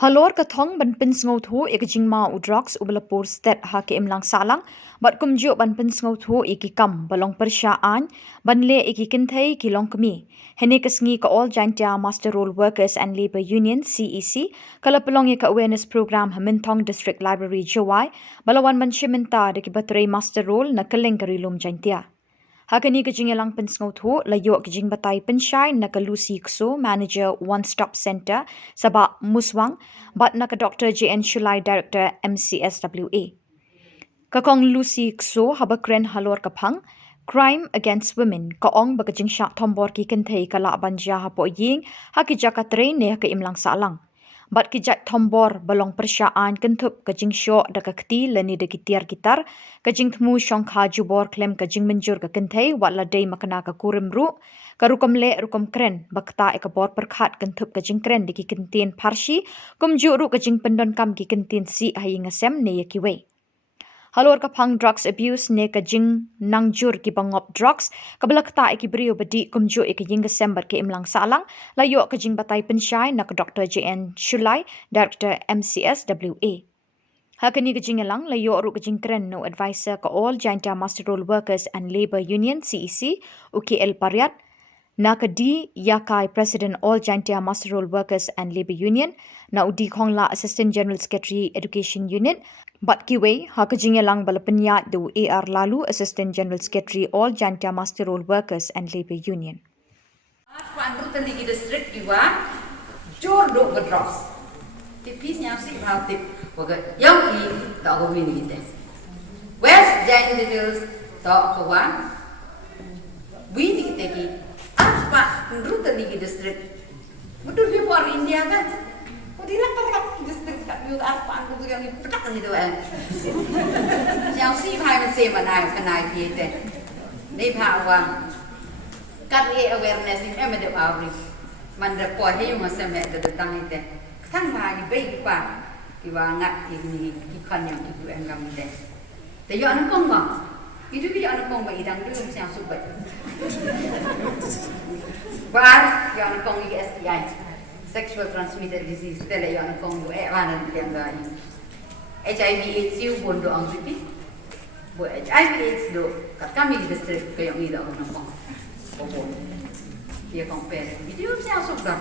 Halor ka thong ban Jingpynsngewthuh ek Jingma u drugs u Balapur state ha ke imlang salang bat kumju ban Jingpynsngewthuh iki kam balong Pyrshah an banle iki Kynthei ki long kemi hene kasngi ka all Jaintia Master Role Workers and Labour Union CEC kala pelong ka awareness program Hamintong District Library Jawai balawan manshimenta de ki batray Master Role na kaleng karilum Jaintia. Hakani ka Jingma Jingpynsngewthuh layo ka Jingbatay Pyrshah na ka Lucy Kso Manager One Stop Center Sabah Muswang bat na ka Dr. JN Shillai Director MCSWA. Kakong Lucy Kso habakren Halor kapang Crime Against Women kaong baga jingsha tombor ki Kynthei kala banja hapo ying haki jakatre ne ka imlang salang. Bat ki jat tombor balong Pyrshah an kentup ka jingsho da ka kti lani da ki tiar gitar ka jingthmu shongkha jubor klem ka jingmenjur ka Kynthei wat la day makana ka kurim ru ka rukom le rukom kren bakta ka bor perkhat kentup ka jingkren di ki Kynthei Pyrshah kumju ru ka jingpendon kam ki Kynthei si haying asem ne yakiwe. Halor ka pang drugs abuse ne ka jing nangjur ki bangop drugs kabalakta ki brio badi kumju ki ying December ke imlang salang layo ka jing batay Pyrshah na ka Dr. JN Shillai Director MCSWA. Hakani ka jingalang layo ru ka jingkren no advisor ka all Jaintia Master Role Workers and Labour Union CEC UKL Paryat na ka di Iaki President All Jaintia Master Role Workers and Labour Union na udi khongla Assistant General Secretary Education Unit bat kiwe ha ka jingalang balapenya do AR Lalu Assistant General Secretary All Jaintia Master Role Workers and Labour Union. Panrutan di district juga jor do gedros. Tipis yang sih tip waga yang i tak kau ini kita. West Jaintia tak kawan. Wini kita ki apa panrutan di district. Betul dia buat India kan? Oh dia nak district kat dia apa panrutan yang petak gitu kan? Yang sih hai masih mana kenai kita. Ni bahawa kat awareness ni ada awri mandra po he yung asam ada datang ite thang ma gi bei pa ki wa ngat ini ki khan yang ki bu engam ite te yo an pong ma itu bi an pong ba idang du siang su ba yo an pong gi STI sexual transmitted disease tele yo an pong bu wan yang ga HIV AIDS yu bondo ang pipi bu HIV AIDS do kat kami di district kayo ni da an pong dia compare video saya suka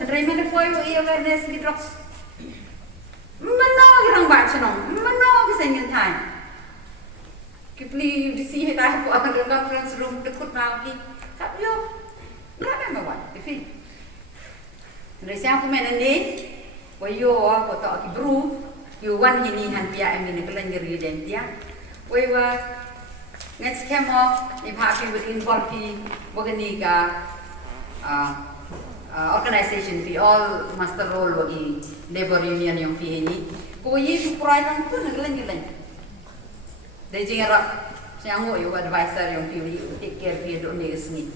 terima mana foi ia awareness di drugs mana orang baca nong mana kesenggol time kipli di sini dah aku akan conference room dekut lagi tak yo nggak ada bawa TV terus saya aku mana ni wayo aku tak kibru yo wan ini hanpia ini kelan jeri dentia wayo next kemo ni pakai berinvolve di begini ka organisation di all master role bagi labor union yang pi ini ko ye suprai lang pun ngelan dari jingara siang yo advisor yang pi take care pi do ni sini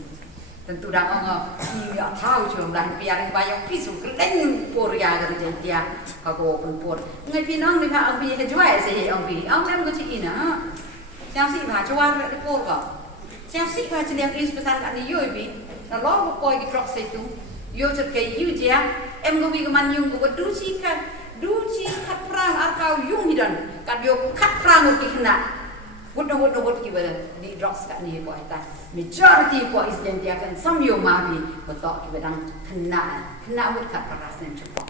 tentu dah ngong ya tahu cuma dan piaring bayang pisu kelen por ya dari jentia kako pun por ngai pi nong ni pa ang pi ke juai se ang pi ang kan ko cikina siang si ba jual de por ko siang si ba jeliang is besar kan yo bi na lo ko ki drop se tu yo chat ke yu dia em go bi man yung go du chi khat prang arkau yung hidan kan yo khat prang ki kena wud ki bala di drops kan ni ko ita majority ko is den dia kan some yo ma bi ko to ki badang kena wud khat prang sen chupo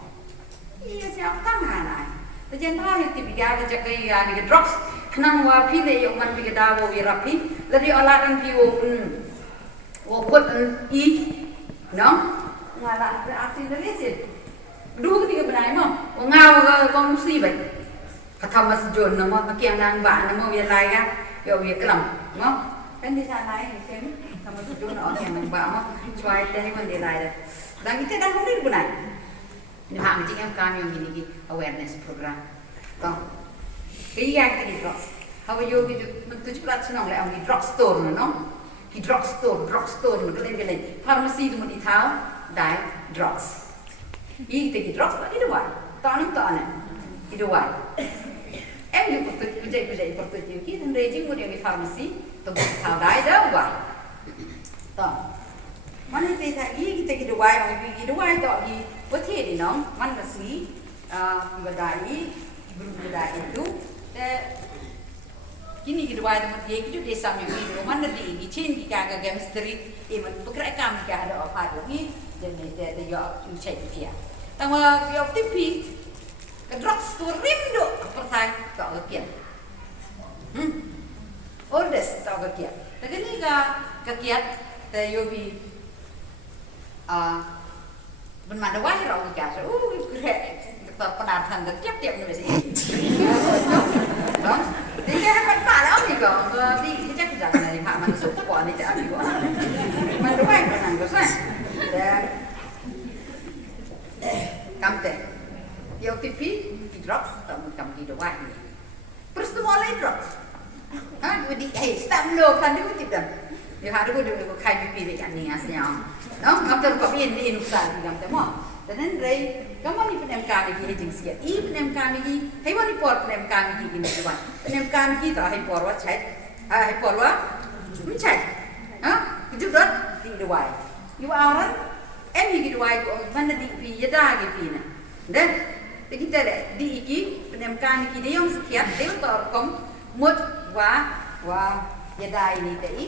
iya siap tang hanai the jentai ti biga ke jakai ya ni drops kenang wa pi le yo man bi da wo wi rapi ladi aladan pi wo put i no ngala berarti lesin du ti ke benai mo wo ngau ga kong si bai katham mas jon no mo kiang nang ba no mo wi lai ga yo wi klam mo kan di sana lai sen sama tu jon o kiang nang ba mo chwai te hai man di lai da dan kita dah mesti benai ni ha mi jing kam yang gini awareness program to iya ki drugs how you gi tu cepat senang le ang di drugstore no ki drugstore no kelen pharmacy tu di thau dai drugs i te ki drugs ni dua tan i dua em di putut ki dan rejing mo di pharmacy tu thau dai da wa to mana te ta i ki te ki dua to ki ประเทศนี่น้องมันก็สี ibadai ibadai itu kini kita buat dia itu desa yang ini mana di chin kita agak misteri man pekerjaan kita ada apa lagi jadi dia ucap dia tapi dia tipi ke drugstore rindu pertanyaan tak kekian ordes tak kekian tapi ni kekian yobi bermada wahir orang kita kita penarhan tiap-tiap ni mesti dia kan lah ni kau di kita jangan ni hak masuk kuat ni tak ada mana baik kan kau sah dan kamte dia tipi di drugs tak mungkin di doa ni persemua lain drugs jadi start dulu kan dia tip dah dia ada dia kai pipi dekat ni asnya after kau ini nusa di dalam temu dan rei kamu ni penem kami ki hejing siat penem kami ki hei wani por penem kami ki ni tuan penem kami ki tak hei por wa chai hei por wa chai itu dah di dua you orang ni ki dua ko mana di pi yada ki pi na dan kita le di iki penem kami ki dia yang sekian dia tor kom mut wa yada ini tadi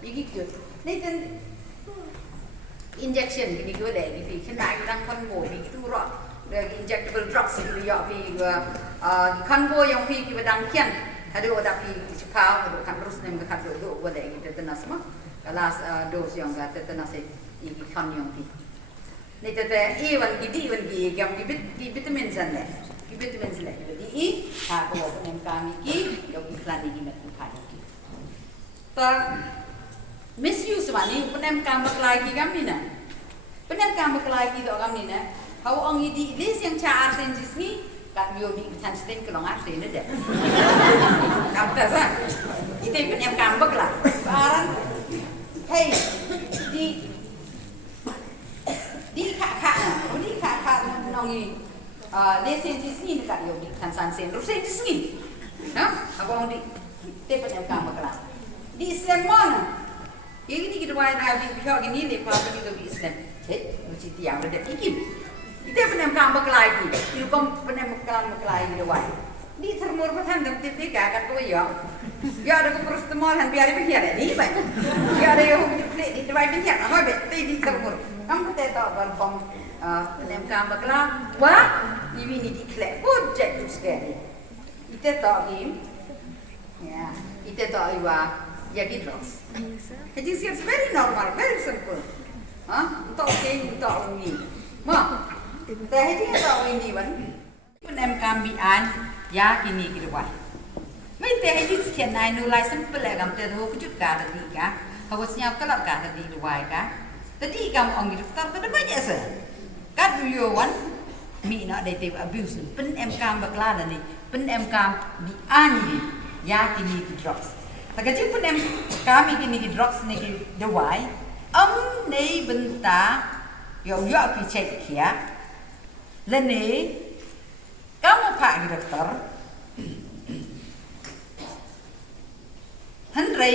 iki tu ni kan injection gini gue deh, gini kena kita konbo, gini tu roh, injectable drugs itu ya, konbo yang kita dangkian, ada orang pi cekau, ada kan terus nem kita dulu, gue deh kita tenas semua, kelas dos yang kita tenas ini kan yang pi, ni tete iwan gini, yang vitamin sana, vitamin sana, jadi ini, kalau nem kami ki, yang iklan ini macam apa ki, misuse mani penem kamak lagi kami na penem kamak lagi tu kami na kau orang ini les yang cara senjis ni kat bio di translate ke long arti ni deh apa sah itu penem kamak lah barang hey di kakak nongi les senjis ni kat bio di translate terus senjis ni apa orang di itu penem kamak lah di Islam mana ini kita buat lagi pihak ini lepas itu di Islam. Mesti tiang ada ikim. Kita pernah kampak lagi. Itu pernah kampak lagi kita buat. Di termur pertama tempat tiga kan kau ya. Ya ada pertemuan biar biar ni baik. Ya ada yang di dua biar. Apa bet? Di termur. Kamu kita tahu kalau pernah kampak lagi. Wah, ini diklat. Project tu sekali. Kita tahu ini. Ya, kita tahu Iaki drugs. It is very normal, very simple. Untuk okay, untuk ini. Tapi untuk ini pun, penem kambian ya kini kita buat. Mereka ini sekian naik nulai simple agam terus kejut kah tadi kah? Harusnya kalau kah tadi dua kah? Tadi kamu orang itu tak ada banyak sah. Kat yuan, mi nak dative abuse. Penem kam berkelana ni, penem kam diani ya kini drugs. Tagajing penem kami kini drugs ni dewai, nei benta, yo pi cek kia, lene, kamu pak dokter, Henry,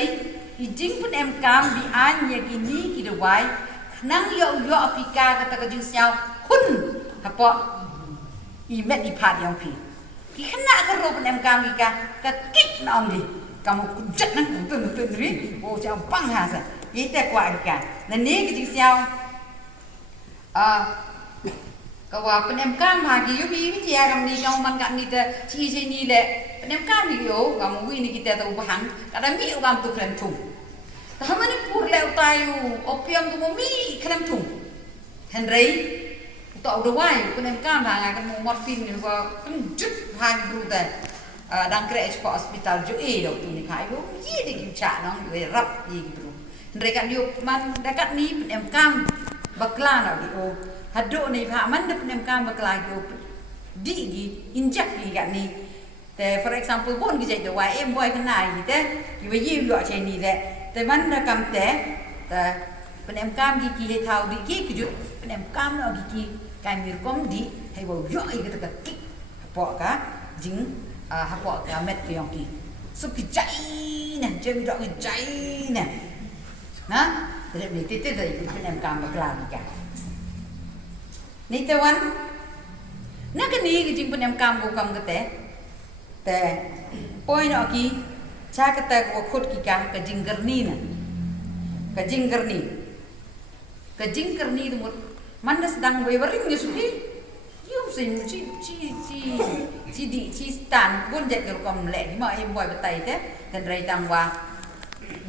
ijing penem kam dianya kini dewai, nang yo pi ka kata kajing siau, hun, apa, imet ipat yang pi, kena kerup penem kami kik nong di. Kamu kujat nang betul ni, oh jangan bangha sa. Itu kuat kan. Nani kita siapa? Kau penem kam lagi, you bi dia kami ni kamu man kami tu ciri ni le. Penem kam ni yo, kamu ini kita tu bahang. Kadang mi kamu tu keren tung. Tapi mana pur le utayu, opium tu mi keren tung. Henry, tak ada wai. Penem kam hang akan morfin ni kau kujut hang berudah. Đang kể cho hospital jo đầu tu ni khai vô gì để kiểm tra nó về rap gì gitu. Mereka dia man dekat ni penem kam bakla na gitu. Hado ni pak man de penem kam bakla gitu. Di inject ni kat ni. For example bon kita itu wai em boy kena gitu. Kita yi lo cai ni deh. Man da kam penem kam gigi tahu di kejut penem kam no gigi kami kom di hai wo yo gitu kik apa ka jing hapok gamet yang ki sekejai nah jadi dak kejai nah jadi titik dari penem kam bakla ni kan ni tuan Nak ni ke jing penyam kam go kam kete. Te point oki cha kete go khut ki ka ke jing gerni na. Ke jing gerni. Ke jing gerni tu man sedang wewering ni suki. You sing ci stan pun jak ke kom lek ma im boy betai te dan rai tang wa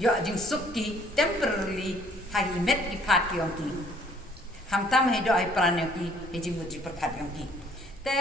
yo jing sukki temporarily hari met ki phat ki ong ki ham tam he do ai pran ki e jing mu ji perkhat ong ki te